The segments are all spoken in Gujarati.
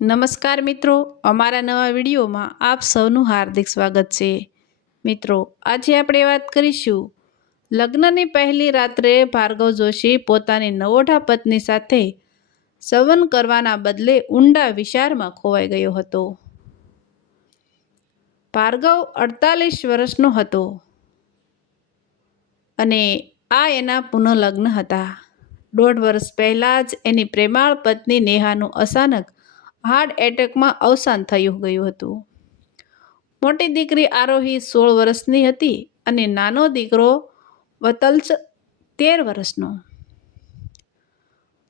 નમસ્કાર મિત્રો, અમારા નવા વિડીયોમાં આપ સૌનું હાર્દિક સ્વાગત છે। મિત્રો, આજે આપણે વાત કરીશું લગ્નની પહેલી રાત્રે ભાર્ગવ જોશી પોતાની નવોઢા પત્ની સાથે સંવન કરવાના બદલે ઊંડા વિચારમાં ખોવાઈ ગયો હતો। ભાર્ગવ 48 વર્ષનો હતો અને આ એના પુનઃલગ્ન હતા। 1.5 વર્ષ પહેલાં જ એની પ્રેમાળ પત્ની નેહાનું અચાનક હાર્ટ એટેકમાં અવસાન થયું ગયું હતું। મોટી દીકરી આરોહી 16 વર્ષની હતી અને નાનો દીકરો વત્સલ 13 વર્ષનો।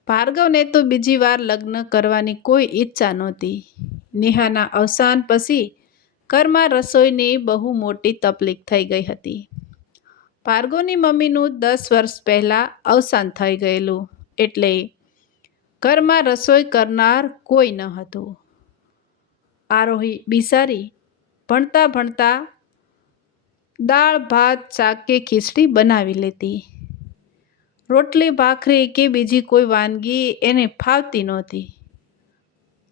ભાર્ગવને તો બીજી વાર લગ્ન કરવાની કોઈ ઈચ્છા નહોતી। નેહાના અવસાન પછી ઘરમાં રસોઈની બહુ મોટી તકલીફ થઈ ગઈ હતી। ભાર્ગવની મમ્મીનું 10 વર્ષ પહેલાં અવસાન થઈ ગયેલું એટલે ઘરમાં રસોઈ કરનાર કોઈ ન હતું। આરોહી બિચારી ભણતા ભણતા દાળ ભાત શાક કે ખીચડી બનાવી લેતી। રોટલી ભાખરી કે બીજી કોઈ વાનગી એને ફાવતી નહોતી।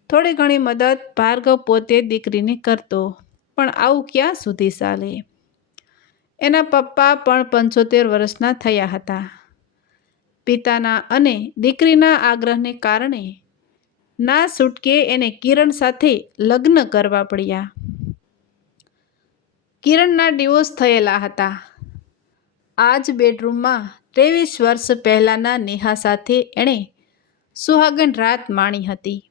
થોડી ઘણી મદદ ભાર્ગવ પોતે દીકરીને કરતો, પણ આવું ક્યાં સુધી ચાલે? એના પપ્પા પણ 75 વર્ષના થયા હતા। પિતાના અને દીકરીના આગ્રહને કારણે ના છૂટકે એને કિરણ સાથે લગ્ન કરવા પડ્યા। કિરણના ડિવોર્સ થયેલા હતા। આ જ બેડરૂમમાં 23 વર્ષ પહેલાંના નેહા સાથે એણે સુહાગન રાત માણી હતી।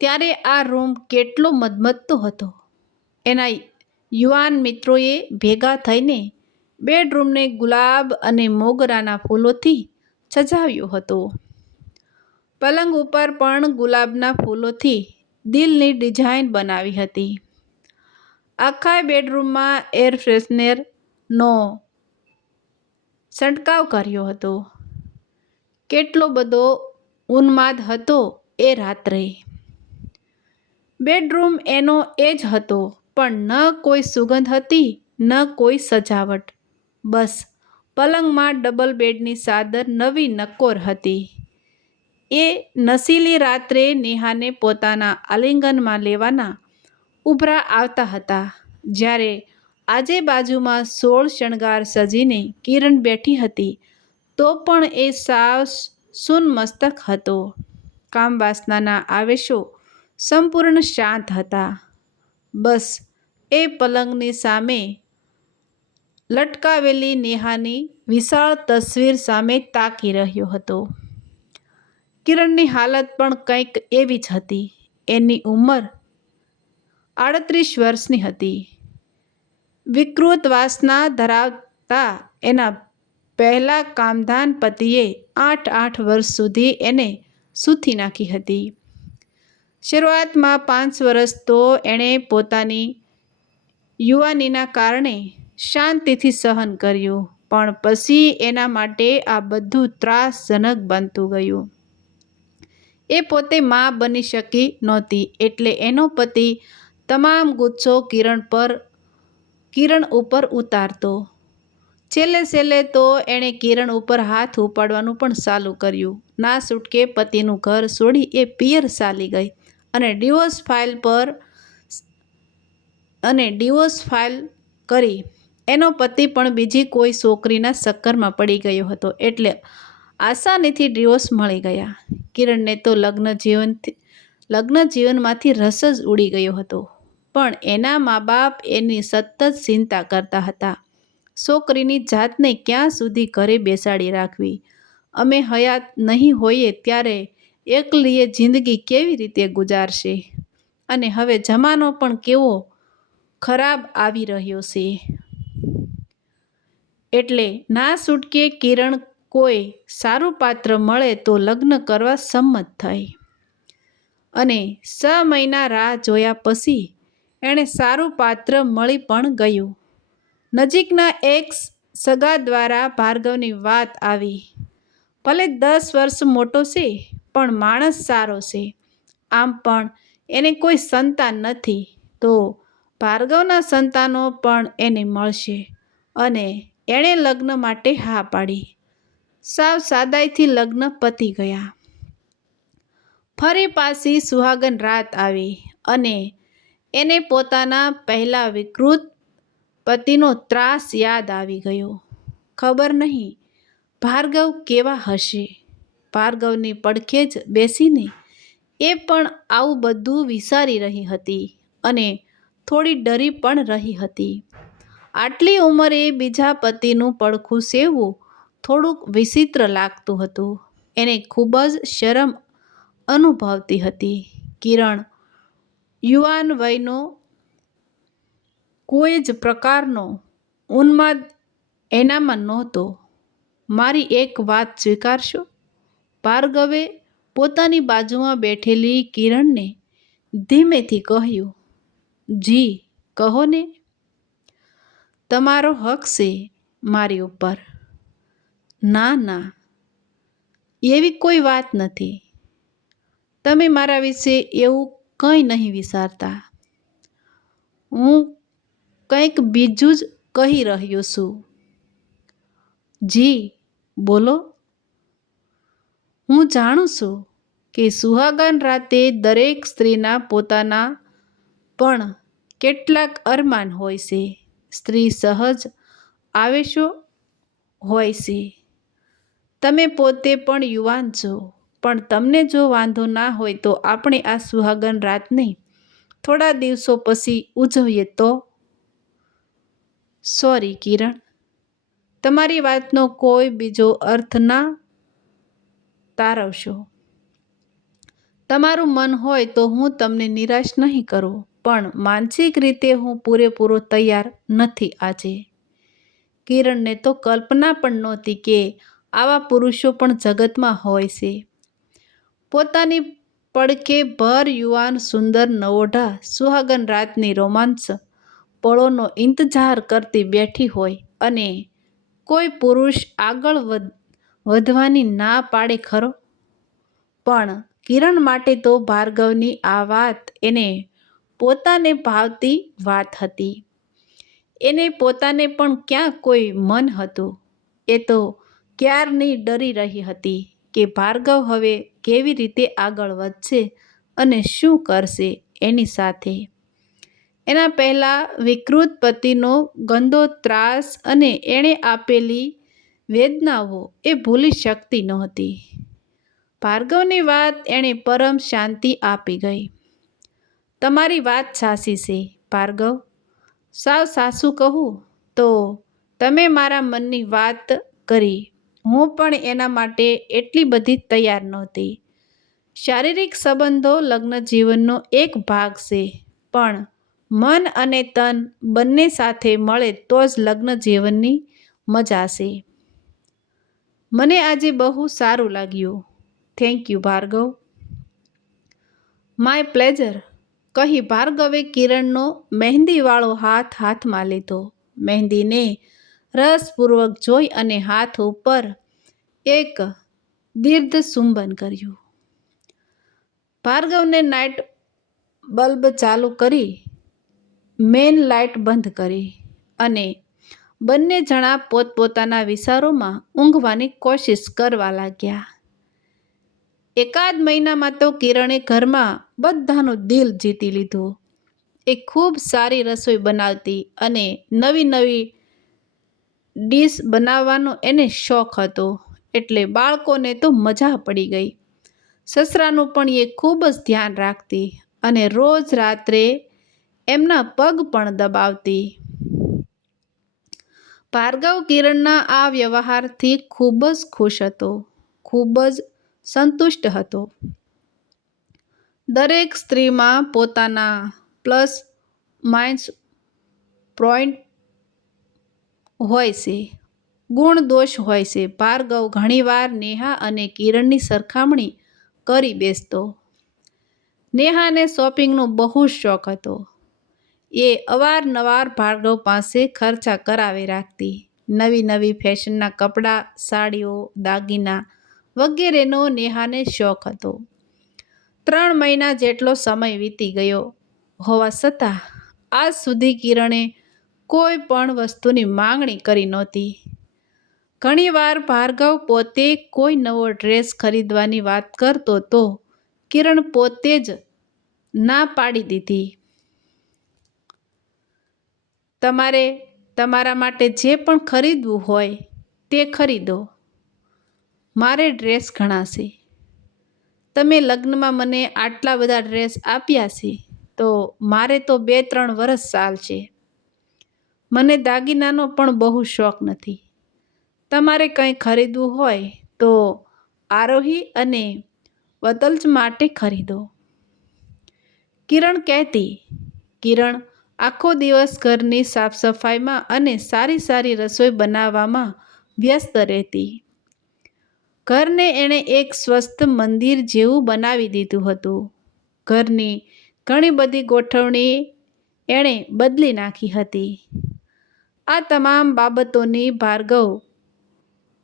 ત્યારે આ રૂમ કેટલો મધમતો હતો। એના યુવાન મિત્રોએ ભેગા થઈને બેડરૂમને ગુલાબ અને મોગરાના ફૂલોથી સજાવ્યો હતો। પલંગ ઉપર પણ ગુલાબના ફૂલોથી દિલની ડિઝાઇન બનાવી હતી। આખા બેડરૂમમાં એર ફ્રેશનરનો છંટકાવ કર્યો હતો। કેટલો બધો ઉન્માદ હતો એ રાત્રે। બેડરૂમ એનો એ જ હતો, પણ ન કોઈ સુગંધ હતી ન કોઈ સજાવટ। બસ પલંગમાં ડબલ બેડની ચાદર નવી નક્કોર હતી। એ નશીલી રાત્રે નેહાને પોતાના આલિંગનમાં લેવાના ઉભરા આવતા હતા, જ્યારે આજેબાજુમાં 16 શણગાર સજીને કિરણ બેઠી હતી તો પણ એ સાવ શૂન્મસ્તક હતો। કામવાસનાના આવેશો સંપૂર્ણ શાંત હતા। બસ એ પલંગની સામે લટકાવેલી નેહાની વિશાળ તસવીર સામે તાકી રહ્યો હતો। કિરણની હાલત પણ કંઈક એવી જ હતી। એની ઉંમર 38 વર્ષની હતી। વિકૃત વાસના ધરાવતા એના પહેલા કામધાન પતિએ 8 વર્ષ સુધી એને સૂથી નાખી હતી। શરૂઆતમાં 5 વર્ષ તો એણે પોતાની યુવાનીના કારણે શાંતિથી સહન કર્યું, પણ પછી એના માટે આ બધું ત્રાસજનક બનતું ગયું। એ પોતે મા બની શકી નહોતી એટલે એનો પતિ તમામ ગુસ્સો કિરણ ઉપર ઉતારતો। છેલ્લે તો એણે કિરણ ઉપર હાથ ઉપાડવાનું પણ ચાલુ કર્યું। ના છૂટકે પતિનું ઘર છોડી એ પિયર ચાલી ગઈ અને ડિવોર્સ ફાઇલ કરી। એનો પતિ પણ બીજી કોઈ છોકરીના ચક્કરમાં પડી ગયો હતો એટલે આસાનીથી ડિવોર્સ મળી ગયા। કિરણને તો લગ્ન જીવનમાંથી રસ જ ઉડી ગયો હતો, પણ એના મા બાપ એની સતત ચિંતા કરતા હતા। છોકરીની જાતને ક્યાં સુધી ઘરે બેસાડી રાખવી? અમે હયાત નહીં હોઈએ ત્યારે એકલી એ જિંદગી કેવી રીતે ગુજારશે? અને હવે જમાનો પણ કેવો ખરાબ આવી રહ્યો છે। એટલે ના છૂટકે કિરણ કોઈ સારું પાત્ર મળે તો લગ્ન કરવા સંમત થઈ અને 6 મહિના રાહ જોયા પછી એણે સારું પાત્ર મળી પણ ગયું। નજીકના એક સગા દ્વારા ભાર્ગવની વાત આવી। ભલે 10 વર્ષ મોટો છે, પણ માણસ સારો છે। આમ પણ એને કોઈ સંતાન નથી, તો ભાર્ગવના સંતાનો પણ એને મળશે અને એણે લગ્ન માટે હા પાડી। સાવ સાદાઈથી લગ્ન પતી ગયા। ફરી પાછી સુહાગન રાત આવી અને એને પોતાના પહેલા વિકૃત પતિનો ત્રાસ યાદ આવી ગયો. ખબર નહીં ભાર્ગવ કેવા હશે. ભાર્ગવની પડખે જ બેસીને એ પણ આવું બધું વિચારી રહી હતી અને થોડી ડરી પણ રહી હતી. આટલી ઉંમરે બીજા પતિનું પડખું સેવવું થોડુંક વિચિત્ર લાગતું હતું. એને ખૂબ જ શરમ અનુભવતી હતી. કિરણ યુવાન વયનો કોઈ જ પ્રકારનો ઉન્માદ એનામાં નહોતો. મારી એક વાત સ્વીકારશો? ભાર્ગવે પોતાની બાજુમાં બેઠેલી કિરણને ધીમેથી કહ્યું. જી કહો ને. તમારો હક છે મારી ઉપર. ના ના, એવી કોઈ વાત નથી. તમે મારા વિશે એવું કંઈ નહીં વિચારતા. હું કંઈક બીજું જ કહી રહ્યો છું. જી બોલો. હું જાણું છું કે સુહાગન રાતે દરેક સ્ત્રીના પોતાના પણ કેટલાક અરમાન હોય છે. સ્ત્રી સહજ આવેશો હોય છે. તમે પોતે પણ યુવાન છો, પણ તમને જો વાંધો ના હોય તો આપણે આ સુહાગન રાતને થોડા દિવસો પછી ઉજવીએ તો? સોરી કિરણ, તમારી વાતનો કોઈ બીજો અર્થ ના તારવશો. તમારું મન હોય તો હું તમને નિરાશ નહીં કરું, પણ માનસિક રીતે હું પૂરેપૂરો તૈયાર નથી આજે. કિરણને તો કલ્પના પણ નહોતી કે આવા પુરુષો પણ જગતમાં હોય છે. પોતાની પડખે ભર યુવાન સુંદર નવોઢા સુહાગન રાતની રોમાંસ પળોનો ઇંતજાર કરતી બેઠી હોય અને કોઈ પુરુષ આગળ વધવાની ના પાડે ખરો? પણ કિરણ માટે તો ભાર્ગવની આ વાત એને પોતાને ભાવતી વાત હતી. એને પોતાને પણ ક્યાં કોઈ મન હતું. એ તો ક્યારની ડરી રહી હતી કે ભાર્ગવ હવે કેવી રીતે આગળ વધશે અને શું કરશે એની સાથે. એના પહેલા વિકૃત પતિનો ગંદો ત્રાસ અને એણે આપેલી વેદનાઓ એ ભૂલી શકતી નહોતી. ભાર્ગવની વાત એણે પરમ શાંતિ આપી ગઈ. તમારી વાત સાચી છે ભાર્ગવ. સાવ સાચું કહું તો તમે મારા મનની વાત કરી. હું પણ એના માટે એટલી બધી તૈયાર નહોતી. શારીરિક સંબંધો લગ્ન જીવનનો એક ભાગ છે, પણ મન અને તન બંને સાથે મળે તો જ લગ્ન જીવનની મજા છે. મને આજે બહુ સારું લાગ્યું. Thank you Bhargav. My pleasure, કહી ભાર્ગવે કિરણનો મહેંદીવાળો હાથ હાથમાં લીધો. મહેંદીને રસપૂર્વક જોઈ અને હાથ ઉપર એક દીર્ઘ ચુંબન કર્યું. ભાર્ગવને નાઇટ બલ્બ ચાલુ કરી મેઇન લાઇટ બંધ કરી અને બંને જણા પોતપોતાના વિચારોમાં ઊંઘવાની કોશિશ કરવા લાગ્યા. એકાદ મહિનામાં તો કિરણે ઘરમાં બધાનું દિલ જીતી લીધું. એ ખૂબ સારી રસોઈ બનાવતી અને નવી નવી ડીશ બનાવવાનો એને શોખ હતો, એટલે બાળકોને તો મજા પડી ગઈ. સસરાનું પણ એ ખૂબ જ ધ્યાન રાખતી અને રોજ રાત્રે એમના પગ પણ દબાવતી. ભાર્ગવ કિરણના આ વ્યવહારથી ખૂબ જ ખુશ હતો, ખૂબ જ સંતુષ્ટ હતો. દરેક સ્ત્રીમાં પોતાના પ્લસ માઇનસ પોઈન્ટ હોય છે, ગુણ દોષ હોય છે. ભાર્ગવ ઘણીવાર નેહા અને કિરણની સરખામણી કરી બેસતો. નેહાને શોપિંગનો બહુ શોખ હતો. એ અવારનવાર ભાર્ગવ પાસે ખર્ચા કરાવી રાખતી. નવી નવી ફેશનના કપડાં, સાડીઓ, દાગીના વગેરેનો નેહાને શોખ હતો. 3 મહિના જેટલો સમય વીતી ગયો હોવા છતાં આજ સુધી કિરણે કોઈ પણ વસ્તુની માંગણી કરી નહોતી. ઘણીવાર ભાર્ગવ પોતે કોઈ નવો ડ્રેસ ખરીદવાની વાત કરતો તો કિરણ પોતે જ ના પાડી દીધી. તમારે તમારા માટે જે પણ ખરીદવું હોય તે ખરીદો. મારે ડ્રેસ ઘણા છે. તમે લગ્નમાં મને આટલા બધા ડ્રેસ આપ્યા છે તો મારે તો 2-3 વર્ષ ચાલશે. મને દાગીનાનો પણ બહુ શોખ નથી. તમારે કંઈ ખરીદવું હોય તો આરોહી અને વતલ્જ માટે ખરીદો. કિરણ કહેતી. કિરણ આખો દિવસ ઘરની સાફ સફાઈમાં અને સારી સારી રસોઈ બનાવવામાં વ્યસ્ત રહેતી. ઘરને એણે એક સ્વસ્થ મંદિર જેવું બનાવી દીધું હતું. ઘરની ઘણી બધી ગોઠવણી એણે બદલી નાખી હતી. આ તમામ બાબતોની ભાર્ગવ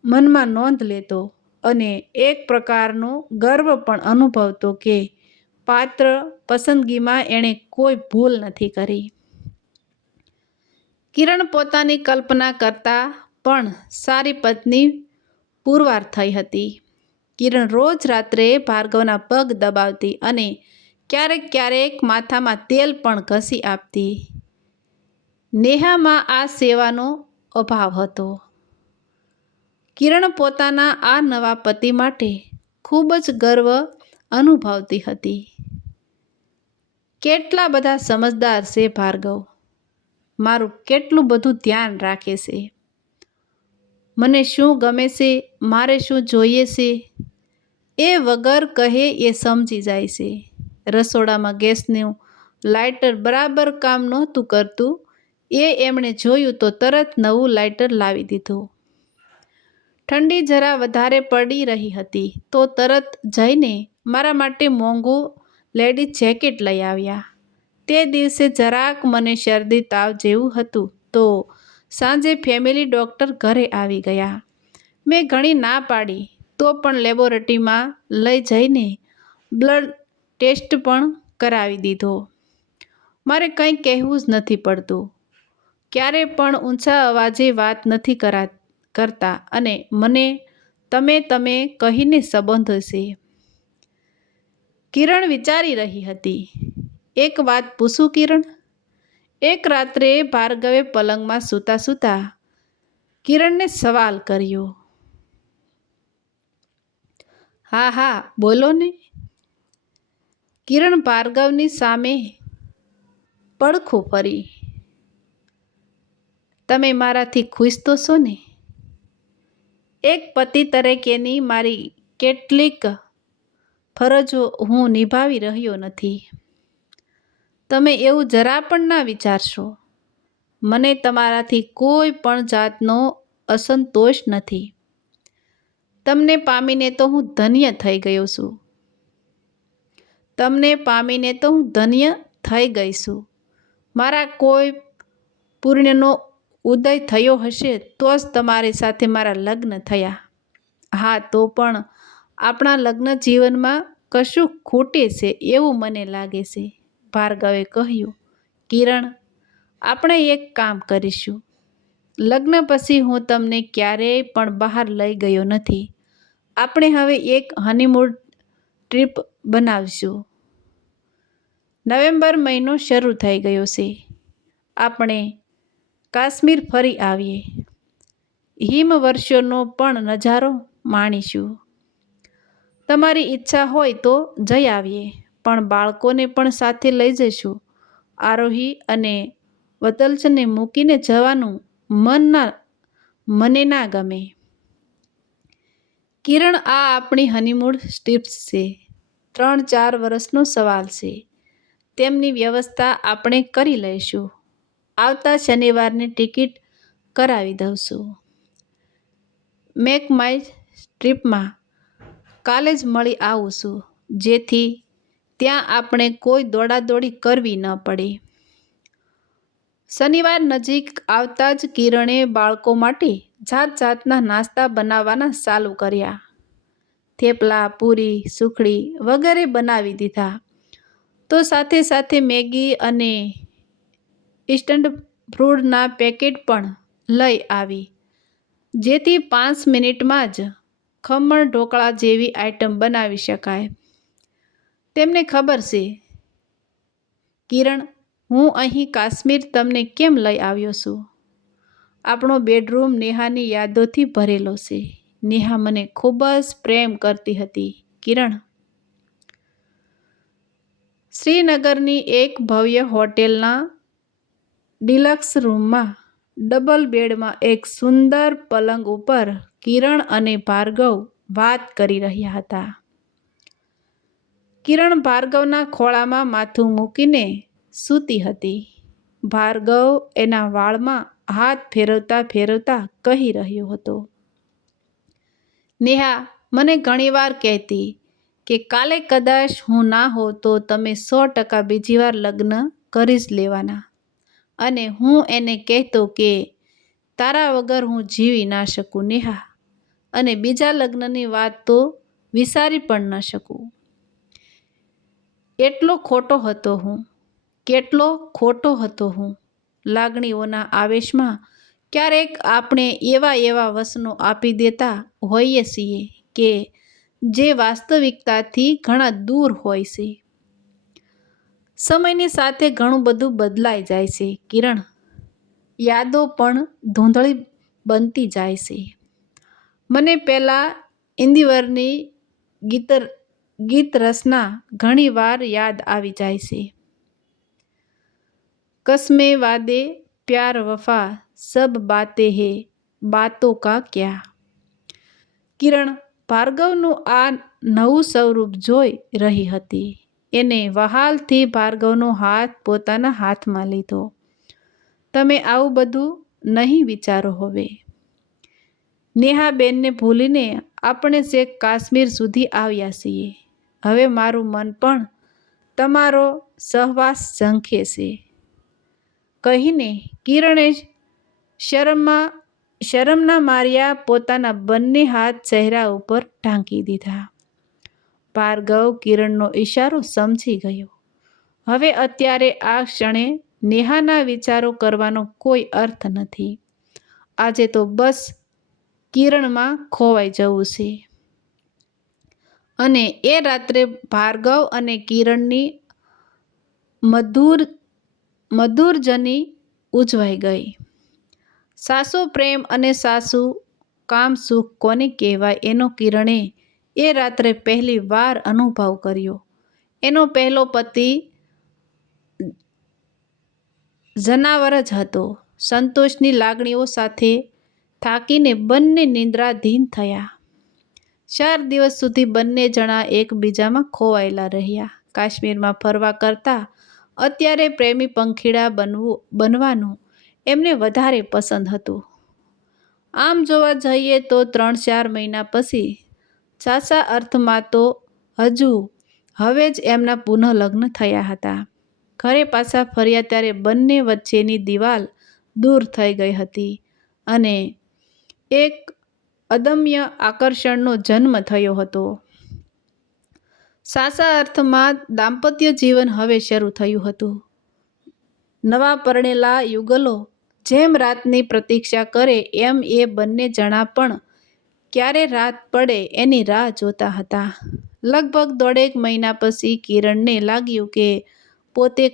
મનમાં નોંધ લેતો અને એક પ્રકારનો ગર્વ પણ અનુભવતો કે પાત્ર પસંદગીમાં એણે કોઈ ભૂલ નથી કરી. કિરણ પોતાની કલ્પના કરતાં પણ સારી પત્ની પુરવાર થઈ હતી. કિરણ રોજ રાત્રે ભાર્ગવના પગ દબાવતી અને ક્યારેક ક્યારેક માથામાં તેલ પણ ઘસી આપતી. નેહામાં આ સેવાનો અભાવ હતો. કિરણ પોતાના આ નવા પતિ માટે ખૂબ જ ગર્વ અનુભવતી હતી. કેટલા બધા સમજદાર છે ભાર્ગવ. મારું કેટલું બધું ધ્યાન રાખે છે. મને શું ગમે છે, મારે શું જોઈએ છે એ વગર કહે એ સમજી જાય છે. રસોડામાં ગેસનું લાઇટર બરાબર કામ નહોતું કરતું એ એમણે જોયું તો તરત નવું લાઇટર લાવી દીધું. ઠંડી જરા વધારે પડી રહી હતી તો તરત જઈને મારા માટે મોંઘું લેડીઝ જેકેટ લઈ આવ્યા. તે દિવસે જરાક મને શરદી તાવ જેવું હતું તો સાંજે ફેમિલી ડૉક્ટર ઘરે આવી ગયા. મેં ઘણી ના પાડી તો પણ લેબોરેટરીમાં લઈ જઈને બ્લડ ટેસ્ટ પણ કરાવી દીધો. મારે કંઈ કહેવું જ નથી પડતું. ક્યારે પણ ઊંચા અવાજે વાત નથી કરતા અને મને તમે કહીને સંબોધે છે. કિરણ વિચારી રહી હતી. એક વાત પૂછું કિરણ? એક રાત્રે ભાર્ગવે પલંગમાં સૂતા સૂતા કિરણને સવાલ કર્યો. હા હા બોલો ને. કિરણ ભાર્ગવની સામે પડખું ફરી. તમે મારાથી ખુશ તો છો ને? એક પતિ તરીકેની મારી કેટલીક ફરજો હું નિભાવી રહ્યો નથી. તમે એવું જરા પણ ના વિચારશો. મને તમારાથી કોઈ પણ જાતનો અસંતોષ નથી. તમને પામીને તો હું ધન્ય થઈ ગયો છું. તમને પામીને તો હું ધન્ય થઈ ગઈ છું. મારા કોઈ પુણ્યનો ઉદય થયો હશે તો જ તમારી સાથે મારા લગ્ન થયા. હા તો પણ આપણા લગ્ન જીવનમાં કશું ખૂટે છે એવું મને લાગે છે, ભાર્ગવે કહ્યું. કિરણ, આપણે એક કામ કરીશું. લગ્ન પછી હું તમને ક્યારેય પણ બહાર લઈ ગયો નથી. આપણે હવે એક હનીમૂન ટ્રીપ બનાવીશું. નવેમ્બર મહિનો શરૂ થઈ ગયો છે. આપણે કાશ્મીર ફરી આવીએ. હિમવર્ષાનો પણ નજારો માણીશું. તમારી ઈચ્છા હોય તો જઈ આવીએ, પણ બાળકોને પણ સાથે લઈ જઈશું. આરોહી અને વત્સલને મૂકીને જવાનું મને ના ગમે. કિરણ, આ આપણી હનીમૂન ટ્રીપ છે. 3-4 વર્ષનો સવાલ છે. તેમની વ્યવસ્થા આપણે કરી લઈશું. આવતા શનિવારની ટિકિટ કરાવી દઉં છું. મેક માય ટ્રીપમાં કાલે જ મળી આવું છું, જેથી ત્યાં આપણે કોઈ દોડાદોડી કરવી ન પડે. શનિવાર નજીક આવતાં જ કિરણે બાળકો માટે જાત જાતના નાસ્તા બનાવવાના ચાલુ કર્યા. થેપલા, પૂરી, સુખડી વગેરે બનાવી દીધા. તો સાથે સાથે મેગી અને ઇન્સ્ટન્ટ ફૂડના પેકેટ પણ લઈ આવી, જેથી 5 મિનિટમાં જ ખમણ ઢોકળા જેવી આઈટમ બનાવી શકાય. તેમને ખબર છે, કિરણ, હું અહીં કાશ્મીર તમને કેમ લઈ આવ્યો છું? આપણો બેડરૂમ નેહાની યાદોથી ભરેલો છે. નેહા મને ખૂબ જ પ્રેમ કરતી હતી, કિરણ. શ્રીનગરની એક ભવ્ય હોટેલના ડિલક્સ રૂમમાં ડબલ બેડમાં એક સુંદર પલંગ ઉપર કિરણ અને ભાર્ગવ વાત કરી રહ્યા હતા. કિરણ ભાર્ગવના ખોળામાં માથું મૂકીને સૂતી હતી. ભાર્ગવ એના વાળમાં હાથ ફેરવતા ફેરવતા કહી રહ્યો હતો, નેહા મને ઘણીવાર કહેતી કે કાલે કદાચ હું ના હોઉં તો તમે 100% બીજી વાર લગ્ન કરી જ લેવાના. અને હું એને કહેતો કે તારા વગર હું જીવી ના શકું નેહા, અને બીજા લગ્નની વાત તો વિચારી પણ ન શકું. એટલો ખોટો હતો હું, કેટલો ખોટો હતો હું. લાગણીઓના આવેશમાં ક્યારેક આપણે એવા વચનો આપી દેતા હોઈએ છીએ કે જે વાસ્તવિકતાથી ઘણા દૂર હોય છે. સમયની સાથે ઘણું બધું બદલાઈ જાય છે, કિરણ. યાદો પણ ધૂંધળી બનતી જાય છે. મને પેલા ઇન્દિવરની ગીત રચના ઘણી વાર યાદ આવી જાય છે. કસ્મે વાદે પ્યાર વફા સબ બાતે હે બાતોં કા ક્યા. કિરણ ભાર્ગવનું આ નવું સ્વરૂપ જોઈ રહી હતી. એને વહાલથી ભાર્ગવનો હાથ પોતાના હાથમાં લીધો. તમે આવું બધું નહીં વિચારો હવે. નેહાબેનને ભૂલીને આપણે છેક કાશ્મીર સુધી આવ્યા છીએ. હવે મારું મન પણ તમારો સહવાસ ઝંખે છે, કહીને કિરણે શરમના માર્યા પોતાના બંને હાથ ચહેરા ઉપર ઢાંકી દીધા. ભાર્ગવ કિરણનો ઈશારો સમજી ગયો. હવે અત્યારે આ ક્ષણે નેહાના વિચારો કરવાનો કોઈ અર્થ નથી. આજે તો બસ કિરણમાં ખોવાઈ જવું છે. અને એ રાત્રે ભાર્ગવ અને કિરણની મધુરજની ઉજવાઈ ગઈ. સાચો પ્રેમ અને સાચું કામ સુખ કોને કહેવાય એનો કિરણે એ રાત્રે પહેલી વાર અનુભવ કર્યો. એનો પહેલો પતિ જનાવર જ હતો. સંતોષની લાગણીઓ સાથે થાકીને બંને નિંદ્રાધીન થયા. 4 દિવસ સુધી બંને જણા એકબીજામાં ખોવાયેલા રહ્યા. કાશ્મીરમાં ફરવા કરતાં અત્યારે પ્રેમી પંખીડા બનવાનું એમને વધારે પસંદ હતું. આમ જોવા જઈએ તો 3-4 મહિના પછી સાચા અર્થમાં તો હવે જ એમના પુનઃ લગ્ન થયા હતા. ઘરે પાછા ફર્યા ત્યારે બંને વચ્ચેની દિવાલ દૂર થઈ ગઈ હતી અને એક અદમ્ય આકર્ષણનો જન્મ થયો હતો. સાચા અર્થમાં દાંપત્ય જીવન હવે શરૂ થયું હતું. નવા પરણેલા યુગલો જેમ રાતની પ્રતીક્ષા કરે એમ એ બંને જણા પણ ક્યારે રાત પડે એની રાહ જોતા હતા. લગભગ 1.5 મહિના પછી કિરણને લાગ્યું કે પોતે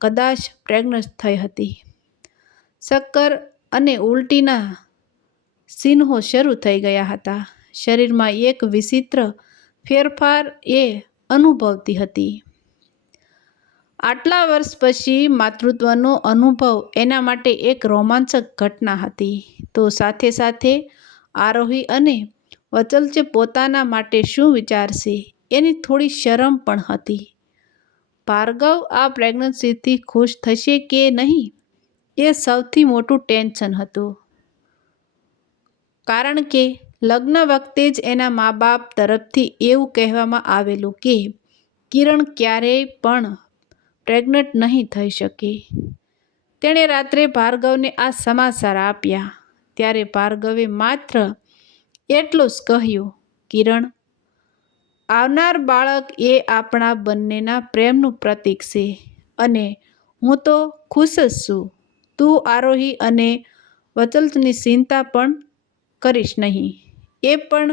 કદાચ પ્રેગ્નન્ટ થઈ હતી. ચક્કર અને ઉલટીના ચિહ્નો શરૂ થઈ ગયા હતા. શરીરમાં એક વિચિત્ર ફેરફાર એ અનુભવતી હતી. આટલા વર્ષ પછી માતૃત્વનો અનુભવ એના માટે એક રોમાંચક ઘટના હતી. તો સાથે સાથે આરોહી અને વત્સલ પોતાના માટે શું વિચારશે એની થોડી શરમ પણ હતી. ભાર્ગવ આ પ્રેગ્નન્સીથી ખુશ થશે કે નહીં એ સૌથી મોટું ટેન્શન હતું. કારણ કે લગ્ન વખતે જ એના મા-બાપ તરફથી એવું કહેવામાં આવેલું કે કિરણ ક્યારેય પણ પ્રેગ્નન્ટ નહીં થઈ શકે. તેણે રાત્રે ભાર્ગવને આ સમાચાર આપ્યા ત્યારે ભાર્ગવે માત્ર એટલું જ કહ્યું, કિરણ, આવનાર બાળક એ આપણા બંનેના પ્રેમનું પ્રતીક છે અને હું તો ખુશ જ છું. તું આરોહી અને વત્સલની ચિંતા પણ કરીશ નહીં. એ પણ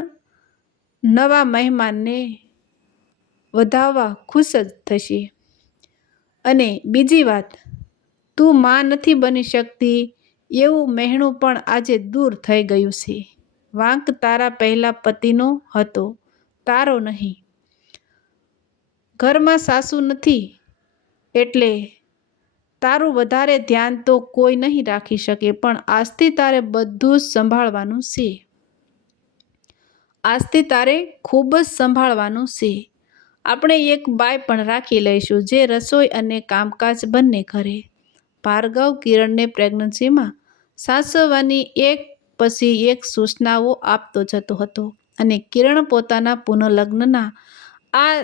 નવા મહેમાનને વધાવવા ખુશ જ થશે. અને બીજી વાત, તું માં નથી બની શકતી એવું મહેણું પણ આજે દૂર થઈ ગયું છે. વાંક તારા પહેલા પતિનો હતો, તારો નહીં. ઘરમાં સાસુ નથી એટલે તારું વધારે ધ્યાન તો કોઈ નહીં રાખી શકે, પણ આજથી તારે બધું જ સંભાળવાનું છે. આજથી તારે ખૂબ જ સંભાળવાનું છે. આપણે એક બાઈ પણ રાખી લઈશું જે રસોઈ અને કામકાજ બંને કરે. ભાર્ગવ કિરણને પ્રેગ્નન્સીમાં સાચવવાની એક પછી એક સૂચનાઓ આપતો જતો હતો અને કિરણ પોતાના પુનઃલગ્નના આ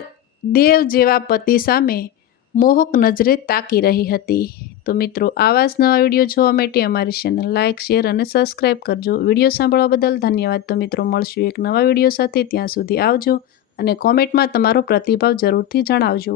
દેવ જેવા પતિ સામે મોહક નજરે તાકી રહી હતી. તો મિત્રો, આવા જ નવા વિડીયો જોવા માટે અમારી ચેનલ લાઇક, શેર અને સબસ્ક્રાઈબ કરજો. વિડીયો સાંભળવા બદલ ધન્યવાદ. તો મિત્રો, મળશું એક નવા વિડીયો સાથે. ત્યાં સુધી આવજો અને કોમેન્ટમાં તમારો પ્રતિભાવ જરૂરથી જણાવજો.